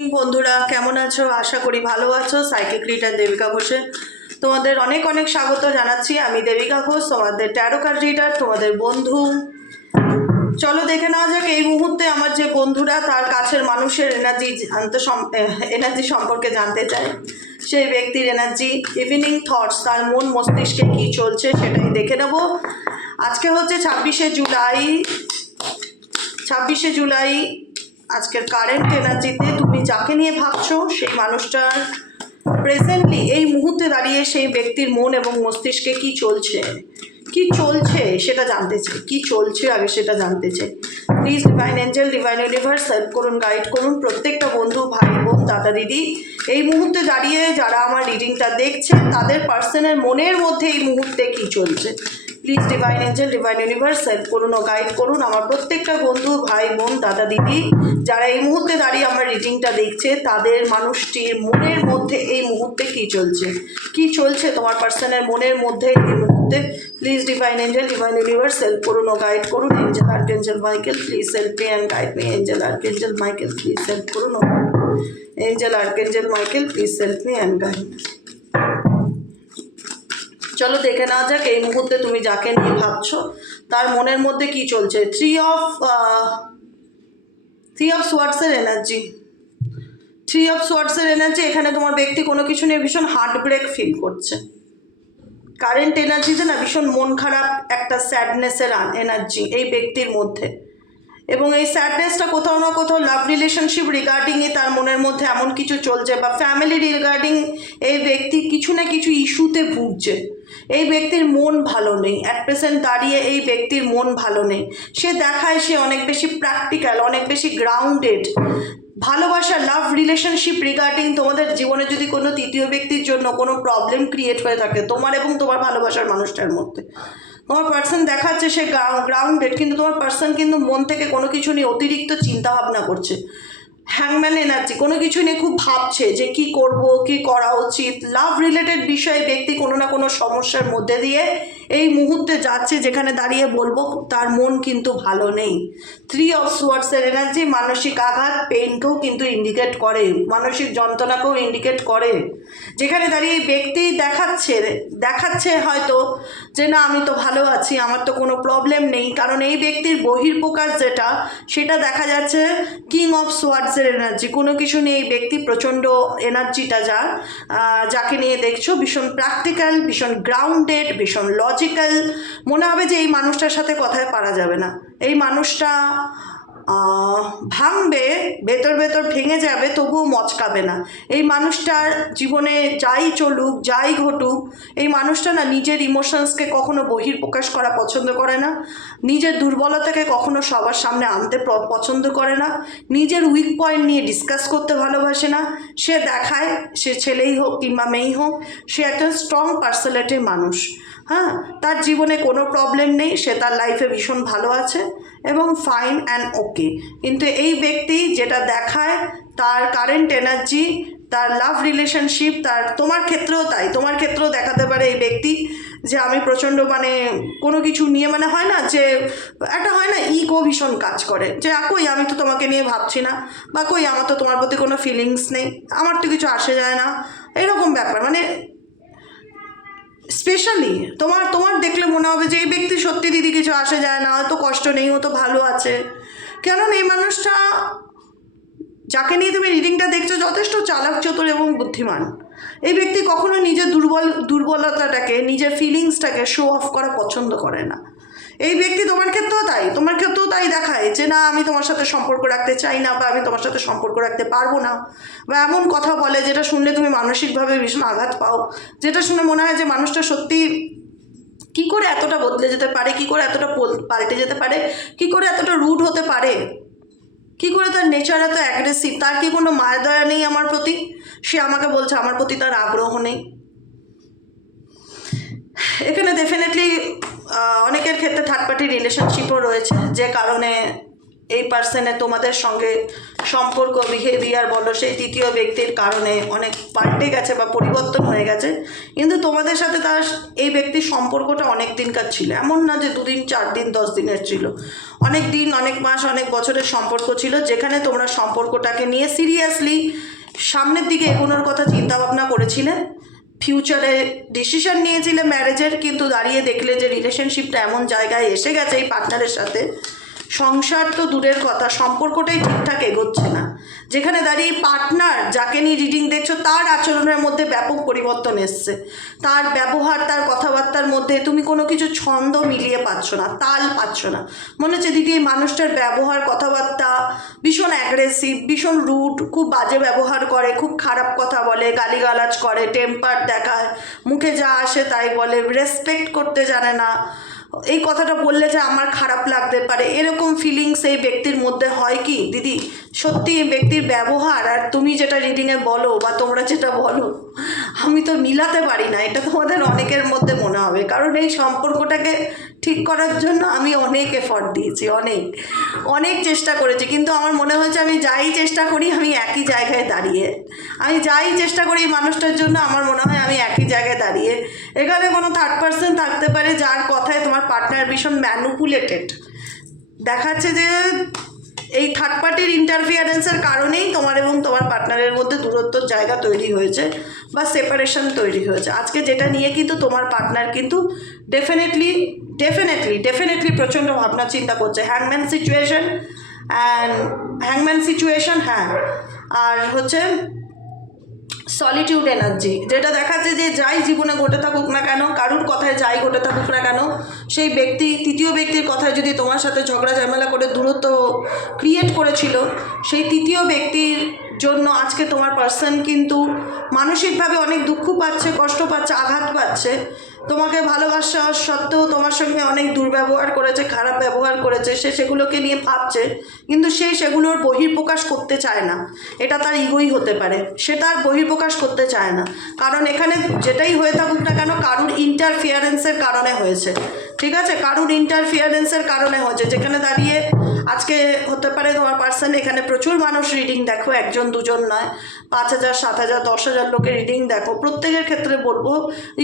বন্ধুরা, কেমন আছো? আশা করি ভালো আছো। সাইকিক রিটার দেবিকা ঘোষে তোমাদের অনেক অনেক স্বাগত জানাচ্ছি। আমি দেবিকা ঘোষ, তোমাদের ট্যারো কার্ড রিডার তোমাদের বন্ধু। চলো দেখে নেওয়া যাক, এই মুহূর্তে আমার যে বন্ধুরা, তার কাছের মানুষের এনার্জি জানতে এনার্জি সম্পর্কে জানতে চায় সেই ব্যক্তির এনার্জি ইভিনিং থটস তার মন মস্তিষ্কে কী চলছে সেটাই দেখে নেব। আজকে হচ্ছে ছাব্বিশে জুলাই ছাব্বিশে জুলাই আজকের কারেন্ট এনার্জিতে তুমি যাকে নিয়ে ভাবছ, সেই মানুষটার প্রেজেন্টলি এই মুহূর্তে দাঁড়িয়ে সেই ব্যক্তির মন এবং মস্তিষ্কে কি চলছে? কি চলছে সেটা জানতে চাই। কি চলছে আগে সেটা জানতে চাই। Please divine angel divine universe help করুন গাইড করুন। প্রত্যেকটা বন্ধু, ভাই, বোন, দাদা, দিদি, এই মুহূর্তে দাঁড়িয়ে যারা আমার রিডিংটা দেখছে, তাদের পার্সনের মনের মধ্যে এই মুহূর্তে কি চলছে? Please divine angel divine universe help করুন ও গাইড করুন আমার প্রত্যেকটা বন্ধু, ভাই, বোন, দাদা, দিদি, যারা এই মুহূর্তে দাঁড়িয়ে আমার রিডিংটা দেখছে, তাদের মানুষটির মনের মধ্যে এই মুহূর্তে কি চলছে? কি চলছে তোমার পার্সনের মনের মধ্যে এই মুহূর্তে? Please divine angel divine universe help করুন ও গাইড করুন angel archangel Michael please help and guide me angel archangel Michael please help করুন ও। Angel archangel Michael please help me and guide চলো দেখে নেওয়া যাক, এই মুহূর্তে তুমি যাকে নিয়ে ভাবছ, তার মনের মধ্যে কি চলছে? থ্রি অফ থ্রি অফ সোয়ার্ডসের এনার্জি থ্রি অফ সোয়ার্ডসের এনার্জি এখানে তোমার ব্যক্তি কোনো কিছু নিয়ে ভীষণ হার্ট ব্রেক ফিল করছে কারেন্ট এনার্জিতে না ভীষণ মন খারাপ, একটা স্যাডনেসের এনার্জি এই ব্যক্তির মধ্যে। এবং এই স্যাডনেসটা কোথাও না কোথাও লাভ রিলেশনশিপ রিগার্ডিংয়ে তার মনের মধ্যে এমন কিছু চলছে বা ফ্যামিলি রিগার্ডিং এই ব্যক্তি কিছু না কিছু ইস্যুতে ভুগছে। এই ব্যক্তির মন ভালো নেই। অ্যাট প্রেজেন্ট দাঁড়িয়ে এই ব্যক্তির মন ভালো নেই। সে দেখায় সে অনেক বেশি প্র্যাকটিক্যাল অনেক বেশি গ্রাউন্ডেড ভালোবাসা লাভ রিলেশনশিপ রিগার্ডিং তোমাদের জীবনে যদি কোনো তৃতীয় ব্যক্তির জন্য কোনো প্রবলেম ক্রিয়েট হয়ে থাকে, তোমার এবং তোমার ভালোবাসার মানুষটার মধ্যে। তোমার পার্সন দেখাচ্ছে সে গ্রাউন্ডেড কিন্তু তোমার পার্সন কিন্তু মন থেকে কোনো কিছু নিয়ে অতিরিক্ত চিন্তা ভাবনা করছে। হ্যাংম্যান এনার্জি কোনো কিছু নিয়ে খুব ভাবছে যে কি করব, কি করা উচিত লাভ রিলেটেড বিষয়ে ব্যক্তি কোনো না কোনো সমস্যার মধ্যে দিয়ে এই মুহূর্তে যাচ্ছে যেখানে দাঁড়িয়ে বলব, তার মন কিন্তু ভালো নেই। থ্রি অফ সোয়ার্ডসের এনার্জি মানসিক আঘাত পেনকেও কিন্তু ইন্ডিকেট করে, মানসিক যন্ত্রণাকেও ইন্ডিকেট করে। যেখানে দাঁড়িয়ে ব্যক্তি দেখাচ্ছে দেখাচ্ছে হয়তো যে, না, আমি তো ভালো আছি, আমার তো কোনো প্রবলেম নেই। কারণ এই ব্যক্তির বহির্প্রকাশ যেটা, সেটা দেখা যাচ্ছে কিং অফ সোয়ার্ডসের এনার্জি কোনো কিছু নিয়ে এই ব্যক্তি প্রচণ্ড এনার্জিটা যার যাকে নিয়ে দেখছ, ভীষণ প্র্যাকটিক্যাল ভীষণ গ্রাউন্ডেড ভীষণ লজিক্যাল মনে হবে যে এই মানুষটার সাথে কথায় পারা যাবে না। এই মানুষটা ভাঙবে, ভেতর ভেতর ভেঙে যাবে, তবুও মচকাবে না। এই মানুষটার জীবনে যাই চলুক, যাই ঘটুক, এই মানুষটা না নিজের ইমোশনসকে কখনো বহির্প্রকাশ করা পছন্দ করে না, নিজের দুর্বলতাকে কখনো সবার সামনে আনতে পছন্দ করে না, নিজের উইক পয়েন্ট নিয়ে ডিসকাস করতে ভালোবাসে না। সে দেখায়, সে ছেলেই হোক কিংবা মেয়েই হোক, সে একটা স্ট্রং পার্সোনালিটির মানুষ। হ্যাঁ তার জীবনে কোনো প্রবলেম নেই, সে তার লাইফে ভীষণ ভালো আছে এবং ফাইন অ্যান্ড ওকে কিন্তু এই ব্যক্তি যেটা দেখায়, তার কারেন্ট এনার্জি তার লাভ রিলেশনশিপ তার, তোমার ক্ষেত্রেও তাই, তোমার ক্ষেত্রেও দেখাতে পারে এই ব্যক্তি যে আমি প্রচণ্ড মানে কোনো কিছু নিয়ে মানে হয় না যে, একটা হয় না ইগো ভীষণ কাজ করে, যে কই, আমি তো তোমাকে নিয়ে ভাবছি না, বা কই, আমার তো তোমার প্রতি কোনো ফিলিংস নেই, আমার তো কিছু আসে যায় না। এরকম ব্যাপার মানে স্পেশালি তোমার তোমার দেখলে মনে হবে যে এই ব্যক্তি সত্যি দিদি কিছু আসে যায় না, হয়তো কষ্ট নেই, ও তো ভালো আছে। কেননা এই মানুষটা, যাকে নিয়ে তুমি রিডিংটা দেখছ, যথেষ্ট চালাক, চতুর এবং বুদ্ধিমান। এই ব্যক্তি কখনো নিজের দুর্বল, দুর্বলতাটাকে, নিজের ফিলিংসটাকে শো অফ করা পছন্দ করে না। এই ব্যক্তি তোমার ক্ষেত্রেও তাই, তোমার ক্ষেত্রেও তাই দেখায় যে না, আমি তোমার সাথে সম্পর্ক রাখতে চাই না বা আমি তোমার সাথে সম্পর্ক রাখতে পারব না। বা এমন কথা বলে যেটা শুনলে তুমি মানসিকভাবে ভীষণ আঘাত পাও। যেটা শুনে মনে হয় যে মানুষটা সত্যি কি করে এতটা বদলে যেতে পারে, কি করে এতটা পাল্টে যেতে পারে, কি করে এতটা রুড হতে পারে? কি করে তার নেচার এত অ্যাগ্রেসিভ তার কি কোনো মায়া দয়া নেই আমার প্রতি? সে আমাকে বলছে, আমার প্রতি তার আগ্রহ নেই। এখানে ডেফিনেটলি অনেকের ক্ষেত্রে থার্ড পার্টি রিলেশনশিপও রয়েছে, যে কারণে এই পার্সনে তোমাদের সঙ্গে সম্পর্ক বিহেভিয়ার বলো, সেই তৃতীয় ব্যক্তির কারণে অনেক পাল্টে গেছে বা পরিবর্তন হয়ে গেছে। কিন্তু তোমাদের সাথে তার এই ব্যক্তির সম্পর্কটা অনেক দিনকার ছিল। এমন না যে দুদিন, চার দিন, দশ দিনের ছিল। অনেক দিন, অনেক মাস, অনেক বছরের সম্পর্ক ছিল, যেখানে তোমরা সম্পর্কটাকে নিয়ে সিরিয়াসলি সামনের দিকে এগোনোর কথা চিন্তা ভাবনা করেছিলে। ফিউচারে ডিসিশন নিয়েছিলে ম্যারেজের কিন্তু দাঁড়িয়ে দেখলে যে রিলেশনশিপটা এমন জায়গায় এসে গেছে এই পার্টনারের সাথে, সংসার তো দূরের কথা, সম্পর্কটাই ঠিকঠাক এগোচ্ছে না। যেখানে দাঁড়িয়ে পার্টনার যাকে নিয়ে রিডিং দেখছ, তার আচরণের মধ্যে ব্যাপক পরিবর্তন এসছে। তার ব্যবহার, তার কথাবার্তার মধ্যে তুমি কোনো কিছু ছন্দ মিলিয়ে পাচ্ছ না, তাল পাচ্ছ না। মনে হচ্ছে, দিদি, এই মানুষটার ব্যবহার, কথাবার্তা ভীষণ অ্যাগ্রেসিভ ভীষণ রুড খুব বাজে ব্যবহার করে, খুব খারাপ কথা বলে, গালিগালাজ করে টেম্পার দেখায়, মুখে যা আসে তাই বলে রেসপেক্ট করতে জানে না। এই কথাটা বললে যে আমার খারাপ লাগতে পারে। এরকম ফিলিংস এই ব্যক্তির মধ্যে হয় কি? দিদি সত্যি ব্যক্তির ব্যবহার আর তুমি যেটা রিডিংয়ে বলো বা তোমরা যেটা বলো, আমি তো মিলাতে পারি না। এটা তোমাদের অনেকের মধ্যে মনে হবে। কারণ এই সম্পর্কটাকে ঠিক করার জন্য আমি অনেক এফর্ট দিয়েছি, অনেক। অনেক চেষ্টা করেছি। কিন্তু আমার মনে হয়েছে আমি যাই চেষ্টা করি, আমি একই জায়গায় দাঁড়িয়ে। আমি যাই চেষ্টা করি এই মানুষটার জন্য, আমার মনে হয় আমি একই জায়গায় দাঁড়িয়ে। এখানে কোনো থার্ড পার্সন থাকতে পারে যার কথায় তোমার পার্টনার ভীষণ ম্যানুপুলেটেড দেখাচ্ছে যে এই থার্ড পার্টির ইন্টারফিয়ারেন্সের কারণেই তোমার এবং তোমার পার্টনারের মধ্যে দূরত্বর জায়গা তৈরি হয়েছে বা সেপারেশন তৈরি হয়েছে। আজকে যেটা নিয়ে কিন্তু তোমার পার্টনার কিন্তু ডেফিনেটলি ডেফিনেটলি ডেফিনেটলি প্রচণ্ড ভাবনা চিন্তা করছে। হ্যাংম্যান সিচুয়েশন অ্যান্ড হ্যাংম্যান সিচুয়েশন হ্যাঁ। আর হচ্ছে সলিটিউড এনার্জি যেটা দেখাচ্ছে যে যাই জীবনে ঘটে থাকুক না কেন, কারুর কথায় যাই ঘটে থাকুক না কেন, সেই ব্যক্তি, তৃতীয় ব্যক্তির কথায় যদি তোমার সাথে ঝগড়া, ঝামেলা করে দূরত্ব ক্রিয়েট করেছিল, সেই তৃতীয় ব্যক্তির জন্য আজকে তোমার পার্সন কিন্তু মানসিকভাবে অনেক দুঃখ পাচ্ছে, কষ্ট পাচ্ছে, আঘাত পাচ্ছে। তোমাকে ভালোবাসা সত্ত্বেও তোমার সঙ্গে অনেক দুর্ব্যবহার করেছে, খারাপ ব্যবহার করেছে, সে সেগুলোকে নিয়ে ভাবছে, কিন্তু সে সেগুলোর বহির্প্রকাশ করতে চায় না। এটা তার ইগোই হতে পারে। সে তার বহির্প্রকাশ করতে চায় না। কারণ এখানে যেটাই হয়ে থাকুক না কেন, কারুর ইন্টারফিয়ারেন্সের কারণে হয়েছে। ঠিক আছে? কারুর ইন্টারফিয়ারেন্সের কারণে হয়েছে। যেখানে দাঁড়িয়ে আজকে হতে পারে তোমার পার্সন এখানে প্রচুর মানুষ রিডিং দেখো, একজন, দুজন নয়, পাঁচ হাজার, সাত হাজার, দশ হাজার লোকের রিডিং দেখো। প্রত্যেকের ক্ষেত্রে বলব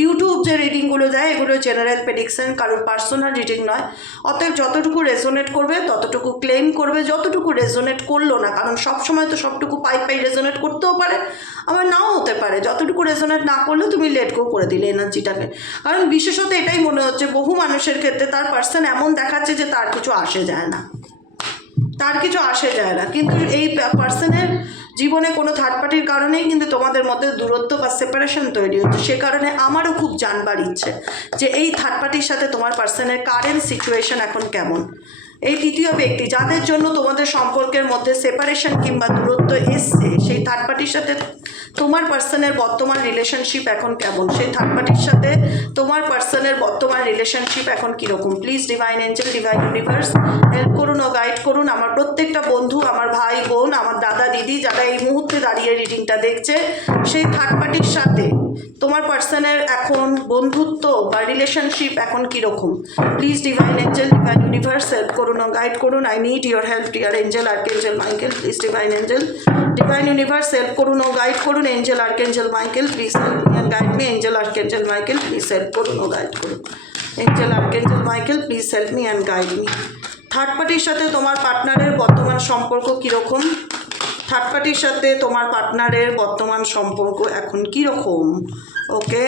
ইউটিউব যে রিডিংগুলো দেয়, এগুলো জেনারেল প্রেডিকশন কারোর পার্সোনাল রিডিং নয়। অতএব যতটুকু রেজোনেট করবে, ততটুকু ক্লেম করবে, যতটুকু রেজোনেট করল না, কারণ সব সময় তো সবটুকু পাই পাই রেজোনেট করতেও পারে, আবার নাও হতে পারে। যতটুকু রেজোনেট না করলে তুমি লেট গো করে দিলে এনার্জিটাকে কারণ বিশেষত এটাই মনে হচ্ছে, বহু মানুষের ক্ষেত্রে তার পার্সন এমন দেখাচ্ছে যে তার কিছু আসে যায় না। তার কিছু আসে যায় না। কিন্তু এই পার্সনের জীবনে কোনো থার্ড পার্টির কারণেই কিন্তু তোমাদের মধ্যে দূরত্ব বা সেপারেশন তৈরি হচ্ছে। সে কারণে আমারও খুব জানবার ইচ্ছে যে এই থার্ড পার্টির সাথে তোমার পার্সনের কারেন্ট সিচুয়েশন এখন কেমন? এই তৃতীয় ব্যক্তি, যাদের জন্য তোমাদের সম্পর্কের মধ্যে সেপারেশন কিংবা দূরত্ব এসছে, সেই থার্ড পার্টির সাথে তোমার পার্সনের বর্তমান রিলেশনশিপ এখন কেমন? সেই থার্ড পার্টির সাথে তোমার পার্সনের বর্তমান রিলেশনশিপ এখন কীরকম? Please divine angel divine universe help করুন ও গাইড করুন। আমার প্রত্যেকটা বন্ধু, আমার ভাই, বোন, আমার দাদা, দিদি, যারা এই মুহূর্তে দাঁড়িয়ে রিডিংটা দেখছে, সেই থার্ড পার্টির সাথে তোমার পার্সনের এখন বন্ধুত্ব বা রিলেশনশিপ এখন কীরকম? Please divine angel divine universe help করুন গাইড করুন I need your help dear angel archangel Michael please divine angel divine universe help করুন ও গাইড করুন angel archangel Michael please help guide me angel archangel Michael please help করুন ও guide করুন angel archangel Michael please help me and guide me third পার্টির সাথে তোমার পার্টনারের বর্তমান সম্পর্ক কীরকম? থার্ড পার্টির সাথে তোমার পার্টনারের বর্তমান সম্পর্ক এখন কীরকম? ওকে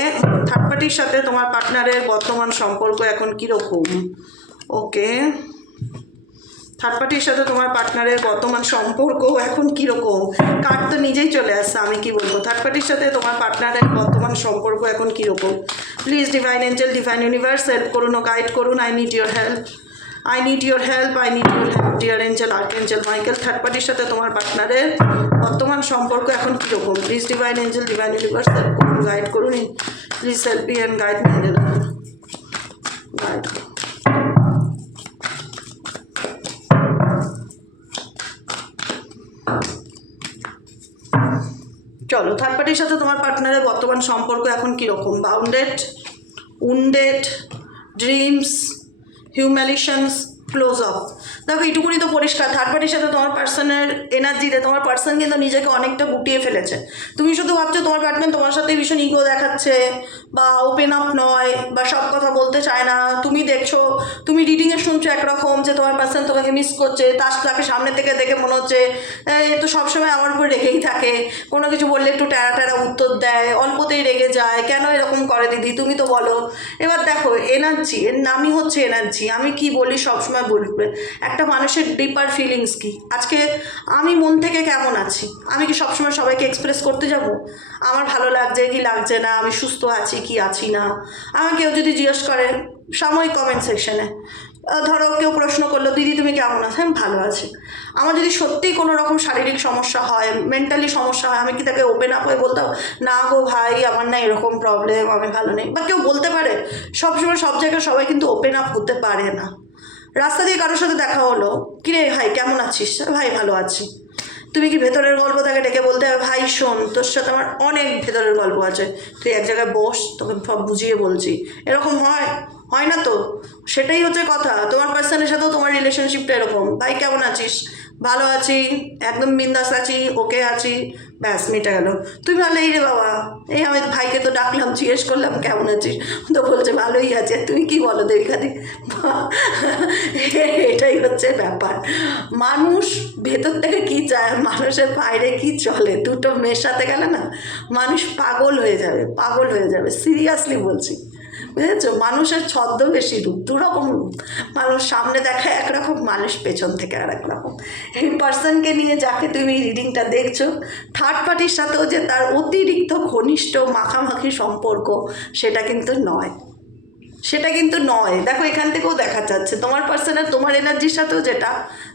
থার্ড পার্টির সাথে তোমার পার্টনারের বর্তমান সম্পর্ক এখন কীরকম? ওকে থার্ড পার্টির সাথে তোমার পার্টনারের বর্তমান সম্পর্ক এখন কীরকম? কার তো নিজেই চলে আসছে, আমি কি বলব? থার্ড পার্টির সাথে তোমার পার্টনারের বর্তমান সম্পর্ক এখন কীরকম? Please divine angel divine universe help করুন ও গাইড করুন I need your help I need your help I need your help dear angel archangel Michael third পার্টির সাথে তোমার পার্টনারের বর্তমান সম্পর্ক এখন কীরকম? Please divine angel divine universe help করুন গাইড করুন please help and guide me angel guide চলো থার্ড পার্টির সাথে তোমার পার্টনারের বর্তমান সম্পর্ক এখন কীরকম? Bounded wounded dreams humiliations close of দেখো, এইটুকুনি তো পরিষ্কার। থার্ড পার্টির সাথে তোমার পার্সনের এনার্জিতে তোমার পার্সন কিন্তু নিজেকে অনেকটা গুটিয়ে ফেলেছে। তুমি শুধু ভাবছ তোমার পার্টনার তোমার সাথে ভীষণ ইগো দেখাচ্ছে, বা ওপেন আপ নয়, বা সব কথা বলতে চায় না। তুমি দেখছ, তুমি রিডিংয়ে শুনছো একরকম যে তোমার পার্সন তোমাকে মিস করছে, তার তাকে সামনে থেকে দেখে মনে হচ্ছে, এ তো সবসময় আমার উপর রেগেই থাকে। কোনো কিছু বললে একটু ট্যারা ট্যারা উত্তর দেয়, অল্পতেই রেগে যায়। কেন এরকম করে দিদি? তুমি তো বলো। এবার দেখো এনার্জি এর নামই হচ্ছে এনার্জি আমি কি বলি সবসময় বলবে? মানুষের ডিপার ফিলিংস কি? আজকে আমি মন থেকে কেমন আছি? আমি কি সবসময় সবাইকে এক্সপ্রেস করতে যাব? আমার ভালো লাগছে কি লাগছে না? আমি সুস্থ আছি কি আছি না? আমাকে কেউ যদি জিজ্ঞেস করে সাময়িক কমেন্ট সেকশনে ধরো কেউ প্রশ্ন করল, দিদি, তুমি কেমন আছো? আমি ভালো আছি। আমার যদি সত্যিই কোনো রকম শারীরিক সমস্যা হয় মেন্টালি সমস্যা হয়, আমি কি তাকে ওপেন আপ হয়ে বলতাম, না গো ভাই, আমার না এরকম প্রবলেম আমি ভালো নেই? বা কেউ বলতে পারে, সবসময় সব জায়গায় সবাই কিন্তু ওপেন আপ হতে পারে না। রাস্তা দিয়ে কারোর সাথে দেখা হলো, কিরে ভাই, কেমন আছিস? ভাই, ভালো আছি। তুমি কি ভেতরের গল্প তাকে ডেকে বলতে? হবে ভাই, শোন, তোর সাথে আমার অনেক ভেতরের গল্প আছে। তুই এক জায়গায় বস, তোকে সব বুঝিয়ে বলছি। এরকম হয়? হয় না তো? সেটাই হচ্ছে কথা। তোমার পার্সনের সাথেও তোমার রিলেশনশিপটা এরকম। ভাই, কেমন আছিস? ভালো আছি, একদম বিন্দাস আছি ওকে আছি। ব্যাস, মিটে গেল। তুমি ভালো এই রে বাবা। এই আমি ভাইকে তো ডাকলাম, জিজ্ঞেস করলাম, কেমন আছিস? তো বলছে, ভালোই আছে। তুই কি বলো দেবিকাদি এটাই হচ্ছে ব্যাপার। মানুষ ভেতর থেকে কি চায়? মানুষের বাইরে কি চলে? দুটো মেশাতে গেলে না মানুষ পাগল হয়ে যাবে, পাগল হয়ে যাবে। সিরিয়াসলি বলছি। বুঝেছ? মানুষের ছদ্মবেশী রূপ দুরকম রূপ। মানুষ সামনে দেখায় একরকম মানুষ পেছন থেকে আর এক রকম। এই পার্সনকে নিয়ে যাকে তুমি রিডিংটা দেখছ থার্ড পার্টির সাথেও যে তার অতিরিক্ত ঘনিষ্ঠ মাখামাখি সম্পর্ক, সেটা কিন্তু নয়। সেটা কিন্তু নয়। দেখো, এখান থেকেও দেখা যাচ্ছে, তোমার পার্সনের তোমার এনার্জির সাথেও যেটা,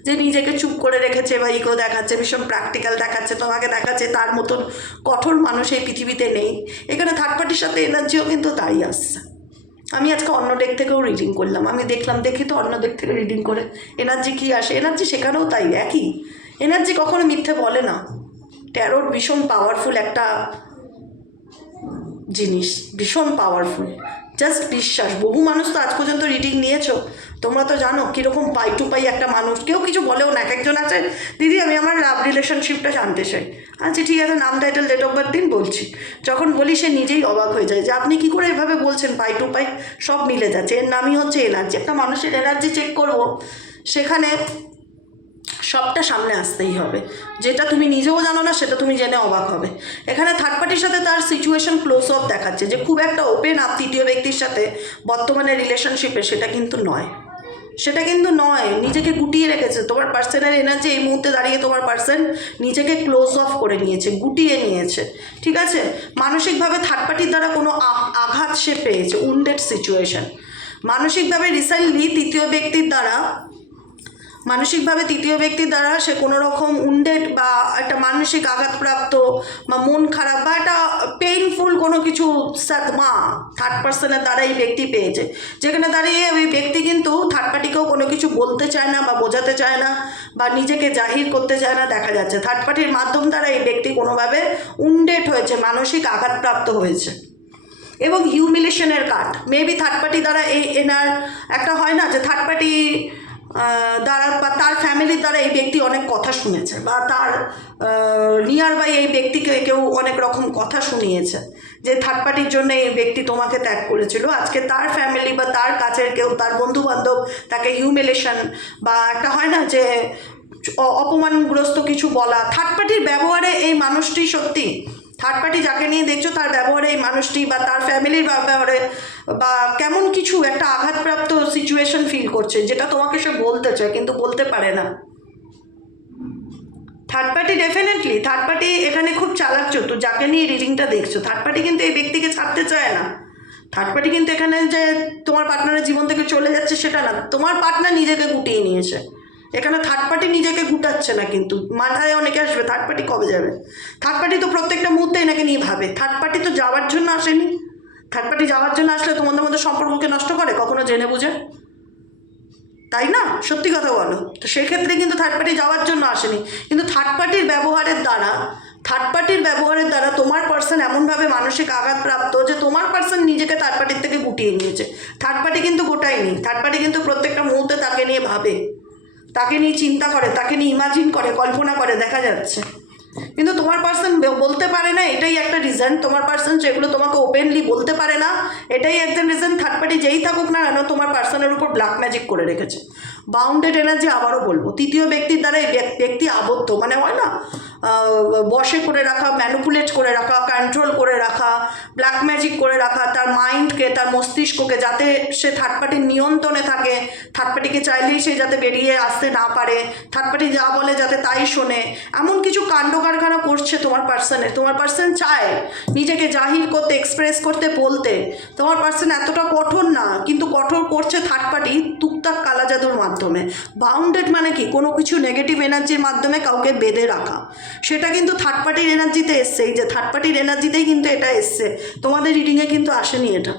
যে নিজেকে চুপ করে রেখেছে বা ইগো দেখাচ্ছে, ভীষণ প্র্যাকটিক্যাল দেখাচ্ছে, তোমাকে দেখাচ্ছে, তার মতন কঠোর মানুষ এই পৃথিবীতে নেই। এখানে থার্ড পার্টির সাথে এনার্জিও কিন্তু তাই আসছে। আমি আজকে অন্য ডেক থেকেও রিডিং করলাম। আমি দেখলাম, দেখি তো অন্য ডেক থেকে রিডিং করে এনার্জি কী আসে। এনার্জি সেখানেও তাই, একই। এনার্জি কখনো মিথ্যে বলে না। ট্যারোট ভীষণ পাওয়ারফুল একটা জিনিস, ভীষণ পাওয়ারফুল জাস্ট বিশ্বাস। বহু মানুষ তো আজ পর্যন্ত রিডিং নিয়েছো। তোমরা তো জানো কীরকম পাই টু পাই একটা মানুষ কেউ কিছু বলেও না। এক একজন আছে, দিদি, আমি আমার লাভ রিলেশনশিপটা জানতে চাই। আচ্ছা ঠিক আছে, নাম টাইটেল ডেট অফ বার্থ দিন বলছি। যখন বলি, সে নিজেই অবাক হয়ে যায় যে, আপনি কি করে এভাবে বলছেন পাই টু পাই? সব মিলে যাচ্ছে। এর নামই হচ্ছে এনার্জি একটা মানুষের এনার্জি চেক করব। সেখানে সবটা সামনে আসতেই হবে। যেটা তুমি নিজেও জানো না, সেটা তুমি জেনে অবাক হবে। এখানে থার্ড পার্টির সাথে তার সিচুয়েশন ক্লোজ অফ দেখাচ্ছে, যে খুব একটা ওপেন আপ তৃতীয় ব্যক্তির সাথে বর্তমানে রিলেশনশিপে সেটা কিন্তু নয়। সেটা কিন্তু নয়, নিজেকে গুটিয়ে রেখেছে। তোমার পার্সনের এনার্জি এই মুহূর্তে দাঁড়িয়ে তোমার পার্সন নিজেকে ক্লোজ অফ করে নিয়েছে, গুটিয়ে নিয়েছে। ঠিক আছে? মানসিকভাবে থার্ড পার্টির দ্বারা কোনো আঘাত সে পেয়েছে উন্ডেড সিচুয়েশন মানসিকভাবে রিসেন্টলি তৃতীয় ব্যক্তির দ্বারা মানসিকভাবে তৃতীয় ব্যক্তির দ্বারা সে কোনো রকম উন্ডেড বা একটা মানসিক আঘাতপ্রাপ্ত বা মন খারাপ বা একটা পেইনফুল কোনো কিছু সাতমা থার্ড পার্সনের দ্বারা এই ব্যক্তি পেয়েছে। যেখানে দাঁড়িয়ে ওই ব্যক্তি কিন্তু থার্ড পার্টিকেও কোনো কিছু বলতে চায় না বা বোঝাতে চায় না বা নিজেকে জাহির করতে চায় না দেখা যাচ্ছে। থার্ড পার্টির মাধ্যম দ্বারা এই ব্যক্তি কোনোভাবে উন্ডেড হয়েছে, মানসিক আঘাতপ্রাপ্ত হয়েছে। এবং হিউমিলেশনের কার্ড মেবি থার্ড পার্টি দ্বারা এই এনার, একটা হয় না যে থার্ড পার্টি দ্বারা বা তার ফ্যামিলির দ্বারা এই ব্যক্তি অনেক কথা শুনেছে বা তার নিয়ার বাই এই ব্যক্তিকে কেউ অনেক রকম কথা শুনিয়েছে যে থার্ড পার্টির জন্য এই ব্যক্তি তোমাকে ত্যাগ করেছিল। আজকে তার ফ্যামিলি বা তার কাছের কেউ, তার বন্ধু বান্ধব তাকে হিউমিলেশন বা একটা হয় না যে অপমানগ্রস্ত কিছু বলা থার্ড পার্টির ব্যবহারে এই মানুষটি সত্যি থার্ড পার্টি যাকে নিয়ে দেখছ, তার ব্যবহারে এই মানুষটি বা তার ফ্যামিলির ব্যবহারে বা কেমন কিছু একটা আঘাতপ্রাপ্ত সিচুয়েশন ফিল করছে, যেটা তোমাকে সে বলতে চায়, কিন্তু বলতে পারে না। Third party definitely third party এখানে খুব চালাক চতুর, যাকে নিয়ে রিডিংটা দেখছ। থার্ড পার্টি কিন্তু এই ব্যক্তিকে ছাড়তে চায় না। থার্ড পার্টি কিন্তু এখানে যে তোমার পার্টনারের জীবন থেকে চলে যাচ্ছে, সেটা না। তোমার পার্টনার নিজেকে গুটিয়ে নিয়েছে। এখানে থার্ড পার্টি নিজেকে গুটাচ্ছে না কিন্তু। মাথায় অনেকে আসবে থার্ড পার্টি কবে যাবে? থার্ড পার্টি তো প্রত্যেকটা মুহূর্তে এনাকে নিয়ে ভাবে। থার্ড পার্টি তো যাওয়ার জন্য আসেনি। থার্ড পার্টি যাওয়ার জন্য আসলে তোমাদের মধ্যে সম্পর্ককে নষ্ট করে, কখনো জেনে বুঝে? তাই না? সত্যি কথা বলো। তো সেক্ষেত্রে কিন্তু থার্ড পার্টি যাওয়ার জন্য আসেনি। কিন্তু থার্ড পার্টির ব্যবহারের দ্বারা থার্ড পার্টির ব্যবহারের দ্বারা তোমার পার্সন এমনভাবে মানসিক আঘাতপ্রাপ্ত যে তোমার পার্সন নিজেকে থার্ড পার্টির থেকে গুটিয়ে নিয়েছে। থার্ড পার্টি কিন্তু গোটায়নি। থার্ড পার্টি কিন্তু প্রত্যেকটা মুহূর্তে তাকে নিয়ে ভাবে। তাকে নিয়ে চিন্তা করে, তাকে নিয়ে ইমাজিন করে, কল্পনা করে, দেখা যাচ্ছে। কিন্তু তোমার পার্সন বলতে পারে না, এটাই একটা রিজন তোমার পার্সন যেগুলো তোমাকে ওপেনলি বলতে পারে না, এটাই একজন রিজন থার্ড পার্টি যেই থাকুক না কেন, তোমার পার্সনের উপর ব্ল্যাক ম্যাজিক করে রেখেছে। বাউন্ডেড এনার্জি আবারও বলব, তৃতীয় ব্যক্তির দ্বারা এই ব্যক- ব্যক্তি আবদ্ধ মানে হয় না? বশে করে রাখা ম্যানুপুলেট করে রাখা কন্ট্রোল করে রাখা ব্ল্যাক ম্যাজিক করে রাখা, তার মাইন্ডকে তার মস্তিষ্ককে যাতে সে থার্ড পার্টির নিয়ন্ত্রণে থাকে থার্ড পার্টিকে চাইলেই সে যাতে বেরিয়ে আসতে না পারে থার্ড পার্টি যা বলে যাতে তাই শোনে। এমন কিছু কাণ্ড কারখানা করছে তোমার পার্সনে তোমার পার্সন চায় নিজেকে জাহির করতে এক্সপ্রেস করতে, বলতে। তোমার পার্সন এতটা কঠোর না, কিন্তু কঠোর করছে থার্ড পার্টি টুকটাক কালা জাদুর মাধ্যমে। বাউন্ডেড মানে কি? কোনো কিছু নেগেটিভ এনার্জির মাধ্যমে কাউকে বেঁধে রাখা। সেটা কিন্তু থার্ড পার্টির এনার্জিতে এসছে। এই যে থার্ড পার্টির এনার্জিতেই কিন্তু এটা এসছে। তোমাদের রিডিংয়ে কিন্তু আসেনি এটা।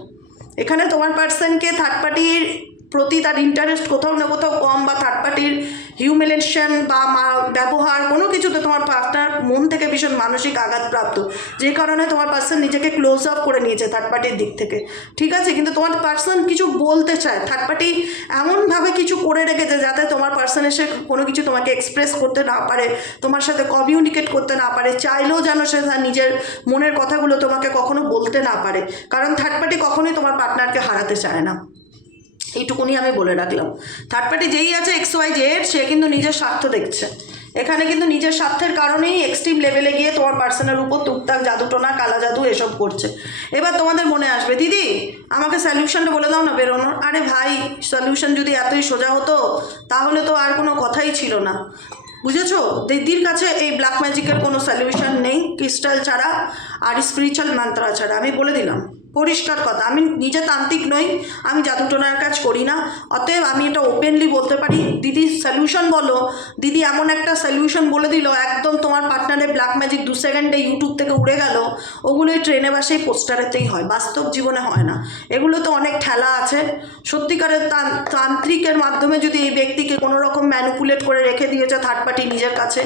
এখানে তোমার পার্সনকে থার্ড পার্টির প্রতি তার ইন্টারেস্ট কোথাও না কোথাও কম বা থার্ড পার্টির হিউমিলেশন বা ব্যবহার, কোনো কিছুতে তোমার পার্টনার মন থেকে ভীষণ মানসিক আঘাতপ্রাপ্ত। যে কারণে তোমার পার্সন নিজেকে ক্লোজ আপ করে নিয়েছে থার্ড পার্টির দিক থেকে। ঠিক আছে? কিন্তু তোমার পার্সন কিছু বলতে চায়। থার্ড পার্টি এমনভাবে কিছু করে রেখেছে যাতে তোমার পার্সন এসে কোনো কিছু তোমাকে এক্সপ্রেস করতে না পারে, তোমার সাথে কমিউনিকেট করতে না পারে, চাইলেও যেন সে তার নিজের মনের কথাগুলো তোমাকে কখনো বলতে না পারে। কারণ থার্ড পার্টি কখনোই তোমার পার্টনারকে হারাতে চায় না। এইটুকুনি আমি বলে রাখলাম। থার্ড পার্টি যেই আছে এক্স ওয়াই জেড সে কিন্তু নিজের স্বার্থ দেখছে। এখানে কিন্তু নিজের স্বার্থের কারণেই এক্সট্রিম লেভেলে গিয়ে তোমার পার্সনের উপর টুকটাক জাদুটোনা কালা জাদু এসব করছে। এবার তোমাদের মনে আসবে, দিদি, আমাকে সলিউশনটা বলে দাও না বেরোনোর। আরে ভাই সলিউশন যদি এতই সোজা হতো, তাহলে তো আর কোনো কথাই ছিল না। বুঝেছ? দিদির কাছে এই ব্ল্যাক ম্যাজিকের কোনো সলিউশন নেই ক্রিস্টাল ছাড়া আর স্পিরিচুয়াল মন্ত্রা ছাড়া। আমি বলে দিলাম। পরিষ্কার কথা। আমি নিজে তান্ত্রিক নই, আমি জাদুটোনার কাজ করি না। অতএব আমি এটা ওপেনলি বলতে পারি। দিদি সলিউশন বলো। দিদি এমন একটা সলিউশন বলে দিল, একদম তোমার পার্টনারের ব্ল্যাক ম্যাজিক দু সেকেন্ডে ইউটিউব থেকে উড়ে গেল। ওগুলোই ট্রেনে বাসেই পোস্টারেতেই হয়, বাস্তব জীবনে হয় না। এগুলো তো অনেক ঠেলা আছে। সত্যিকারের তান- তান্ত্রিকের মাধ্যমে যদি এই ব্যক্তিকে কোনো রকম ম্যানুপুলেট করে রেখে দিয়েছে থার্ড পার্টি নিজের কাছে,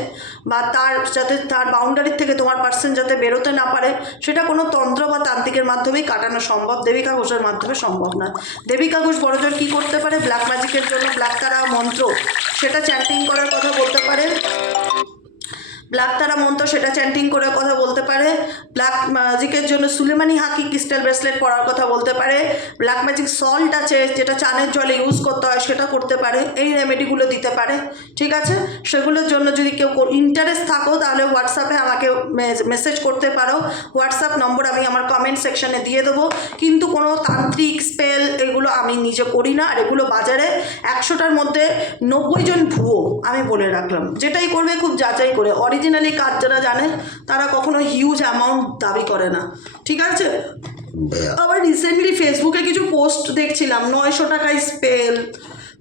বা তার যাতে, তার বাউন্ডারির থেকে তোমার পার্সন যাতে বেরোতে না পারে, সেটা কোনো তন্ত্র বা তান্ত্রিকের মাধ্যমেই কাটানো সম্ভব? দেবিকা ঘোষের মাধ্যমে সম্ভব না দেবিকা ঘোষ বড়জোর কী করতে পারে? ব্ল্যাক ম্যাজিকের জন্য ব্ল্যাক তারা মন্ত্র, সেটা চ্যান্টিং করার কথা বলতে পারে। ব্ল্যাক তারা মন্ত্র সেটা চ্যান্টিং করে কথা বলতে পারে। ব্ল্যাক ম্যাজিকের জন্য সুলেমানি হাকি ক্রিস্টাল ব্রেসলেট পরার কথা বলতে পারে। ব্ল্যাক ম্যাজিক সল্ট আছে, যেটা চানের জলে ইউজ করতে হয়, সেটা করতে পারে। এই রেমেডিগুলো দিতে পারে। ঠিক আছে? সেগুলোর জন্য যদি কেউ ইন্টারেস্ট থাকো, তাহলে হোয়াটসঅ্যাপে আমাকে মেসেজ করতে পারো। হোয়াটসঅ্যাপ নম্বর আমি আমার কমেন্ট সেকশনে দিয়ে দেবো। কিন্তু কোনো তান্ত্রিক স্পেল এগুলো আমি নিজে করি না। আর এগুলো বাজারে একশোটার মধ্যে নব্বই জন ভুয়ো, আমি বলে রাখলাম। যেটাই করবে খুব যাচাই করে। অরিজিনালি কাজ যারা জানে তারা কখনো হিউজ অ্যামাউন্ট দাবি করে না। ঠিক আছে? আবার রিসেন্টলি ফেসবুকে কিছু পোস্ট দেখছিলাম নয়শো টাকায় স্পেল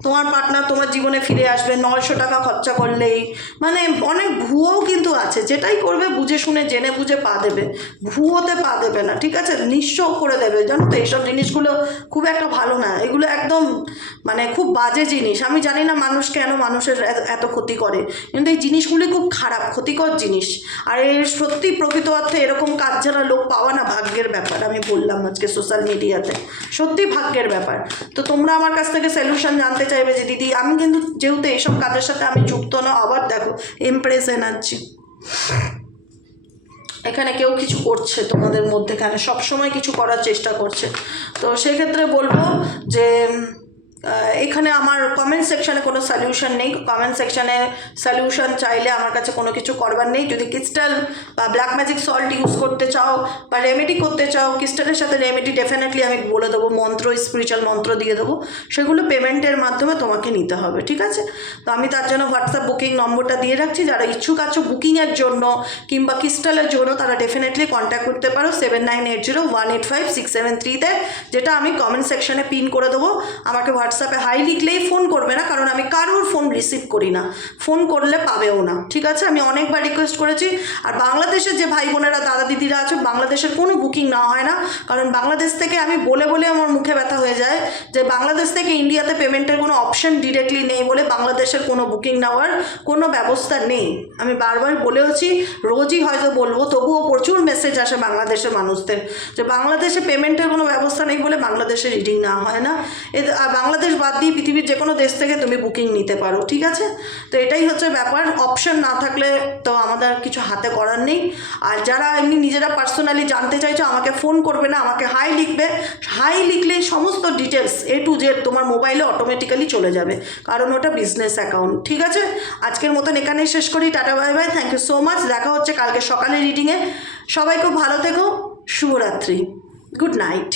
তোমার পার্টনার তোমার জীবনে ফিরে আসবে, নয়শো টাকা খরচা করলেই। মানে অনেক ভুয়োও কিন্তু আছে, যেটাই করবে বুঝে শুনে, জেনে বুঝে পা দেবে। ভুয়োতে পা দেবে না, ঠিক আছে? নিঃস্ব করে দেবে। জানো তো, এইসব জিনিসগুলো খুব একটা ভালো না। এগুলো একদম মানে খুব বাজে জিনিস। আমি জানি না মানুষ কেন মানুষের এত- এত ক্ষতি করে। কিন্তু এই জিনিসগুলি খুব খারাপ, ক্ষতিকর জিনিস। আর এর সত্যি প্রকৃত অর্থে এরকম কাজ যারা লোক পাওয়া না ভাগ্যের ব্যাপার। আমি বললাম আজকে সোশ্যাল মিডিয়াতে সত্যি ভাগ্যের ব্যাপার। তো তোমরা আমার কাছ থেকে সলিউশন জানতে চাইবে যে, দিদি, আমি কিন্তু যেহেতু এইসব কাজের সাথে আমি যুক্ত না, আবার দেখো এমপ্রেস এনার্জি এখানে কেউ কিছু করছে তোমাদের মধ্যে এখানে সবসময় কিছু করার চেষ্টা করছে। তো সেক্ষেত্রে বলব যে এখানে আমার কমেন্ট সেকশনে কোনো সলিউশন নেই। কমেন্ট সেকশনে সলিউশন চাইলে আমার কাছে কোনো কিছু করবার নেই। যদি ক্রিস্টাল বা ব্ল্যাক ম্যাজিক সল্ট ইউজ করতে চাও বা রেমেডি করতে চাও ক্রিস্টালের সাথে রেমেডি ডেফিনেটলি আমি বলে দেবো। মন্ত্র স্পিরিচুয়াল মন্ত্র দিয়ে দেবো। সেগুলো পেমেন্টের মাধ্যমে তোমাকে নিতে হবে, ঠিক আছে? তো আমি তার জন্য হোয়াটসঅ্যাপ বুকিং নম্বরটা দিয়ে রাখছি। যারা ইচ্ছুক আছো বুকিংয়ের জন্য কিংবা ক্রিস্টালের জন্য, তারা ডেফিনেটলি কন্ট্যাক্ট করতে পারো। Seven nine eight zero one eight five six seven থ্রিতে যেটা আমি কমেন্ট সেকশনে পিন করে দেবো। আমাকে হোয়াটসঅ্যাপে হাই লিখলেই ফোন করবে না, কারণ আমি কারোর ফোন রিসিভ করি না। ফোন করলে পাবেও না, ঠিক আছে? আমি অনেকবার রিকোয়েস্ট করেছি, আর বাংলাদেশের যে ভাই বোনেরা, দাদা দিদিরা আছে, বাংলাদেশের কোনো বুকিং না হয় না, কারণ বাংলাদেশ থেকে আমি বলে বলে আমার মুখে ব্যথা হয়ে যায় যে বাংলাদেশ থেকে ইন্ডিয়াতে পেমেন্টের কোনো অপশন ডিরেক্টলি নেই বলে বাংলাদেশের কোনো বুকিং নেওয়ার কোনো ব্যবস্থা নেই। আমি বারবার বলেওছি, রোজই হয়তো বলব, তবুও প্রচুর মেসেজ আসে বাংলাদেশের মানুষদের যে বাংলাদেশে পেমেন্টের কোনো ব্যবস্থা নেই বলে বাংলাদেশে রিডিং না হয় না। এ বাংলাদেশ বাংলাদেশ বাদ দিয়ে পৃথিবীর যে কোনো দেশ থেকে তুমি বুকিং নিতে পারো, ঠিক আছে? তো এটাই হচ্ছে ব্যাপার। অপশন না থাকলে তো আমাদের কিছু হাতে করার নেই। আর যারা এমনি নিজেরা পার্সোনালি জানতে চাইছো, আমাকে ফোন করবে না, আমাকে হাই লিখবে। হাই লিখলেই সমস্ত ডিটেলস এ টু জেড তোমার মোবাইলে অটোমেটিক্যালি চলে যাবে। কারণ ওটা বিজনেস অ্যাকাউন্ট ঠিক আছে? আজকের মতন এখানেই শেষ করি। Tata bye bye thank you so much দেখা হচ্ছে কালকে সকালে রিডিংয়ে সবাই খুব ভালো থেকো। শুভরাত্রি। Good night